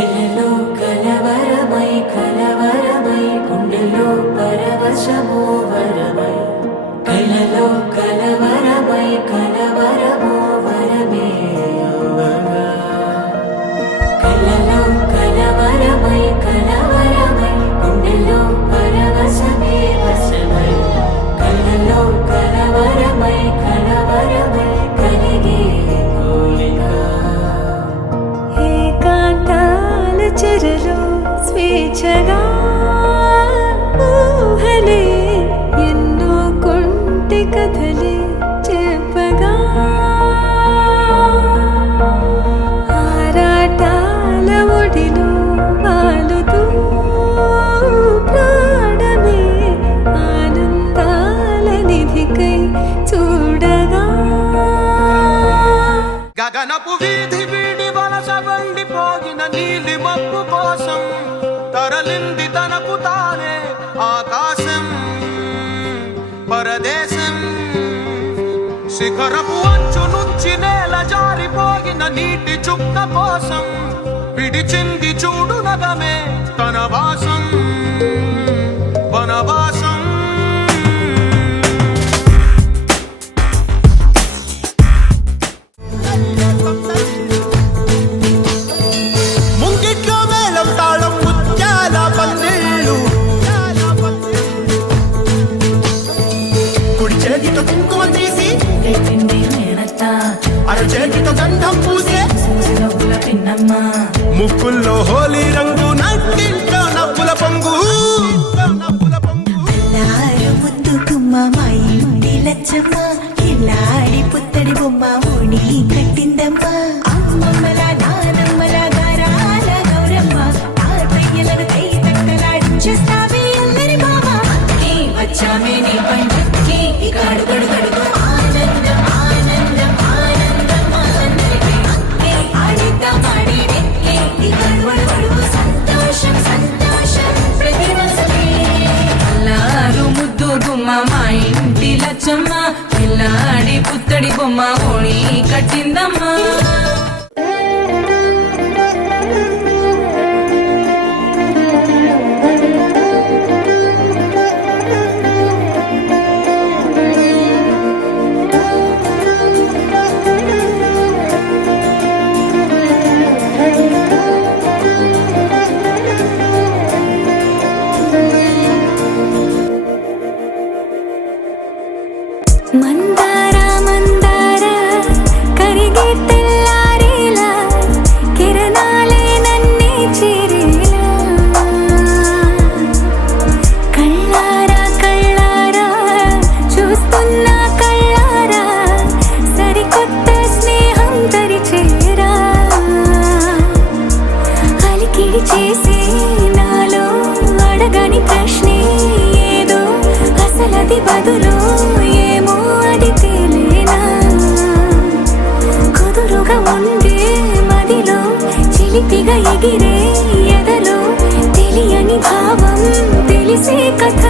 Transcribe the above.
కలలో కలవరమై కలవరమై గుండెలో పరవశమో వరమై కలలో కలవరమై కలవరమో వరమే అవ్వగా కలలో కలవరమై కలవరమై గుండెలో పరవశమే వశమై కలలో కలవరమై కలవరమై కలిగే కోరిక ఏకాంతాల చెరలో స్వేచ్ఛగా ఊహలే ఎన్నో కొంటె కథలే చెప్పగా ఆరాటాల ఒడిలో వాలుతూ ప్రాణమే ఆనందాల నిధికై చూడగా గగనపు వీధి వీడి వలస వండిపోగిన నీలి మబ్బు కోసం తరలింది తనకు తానే ఆకాశం పరదేశం శిఖరపు అంచు నుంచి నేల జారిపోగిన నీటి చుక్క కోసం విడిచింది చూడు నగమే తన వాసం వనవాసం ముంగిట్లో మేళం తాళం ముత్యాల పందిళ్ళు కుడి చేతితో కుంకుమ తీసి అర చేతితో గంధం పూసే ముక్కుల్లో హోలీ రంగు నట్టింట్లో నవ్వుల పొంగు ముద్దుకుమ్మ మా ఇంటి లచ్చమ్మ ఇల్లాడి పుత్తడి బొమ్మ ఓణి కట్టిందమ్మ అమ్మమ్మల నానమ్మల గారాల గౌరమ్మ తాతయ్యలను కై తక్కలాడించేస్తావే అందరి బావ వచ్చామే నీ పండుగకి ఇక అడుగడు గడుగు ఆనందం ఆనందం ఆనందం అందరికీ ఆడిద్దాం ఆడిడే ఇక అడుగడు సంతోషం సంతోషం ప్రతి వసమే అల్లారు ముద్దు గుమ్మ మా ఇంటి లచ్చమ్మ పిల్లాడి పుత్తడి బొమ్మ ఓణి కట్టిందమ్మా మందార మందార కరిగే తెల్లారేలా కిరణాలే నన్నే చేరేలా కళ్ళారా కళ్ళారా చూస్తున్నా కళ్ళారా సరికొత్త స్నేహం తరిచేరా అలికిడి చేసే నాలో అడగని ప్రశ్నే ఏదో అసలది బదులు ఏమో అది తేలేనా కుదురుగా ఉండే మదిలో చిలిపిగా ఎగిరే ఎదలో తెలియని భావం తెలిసే కథ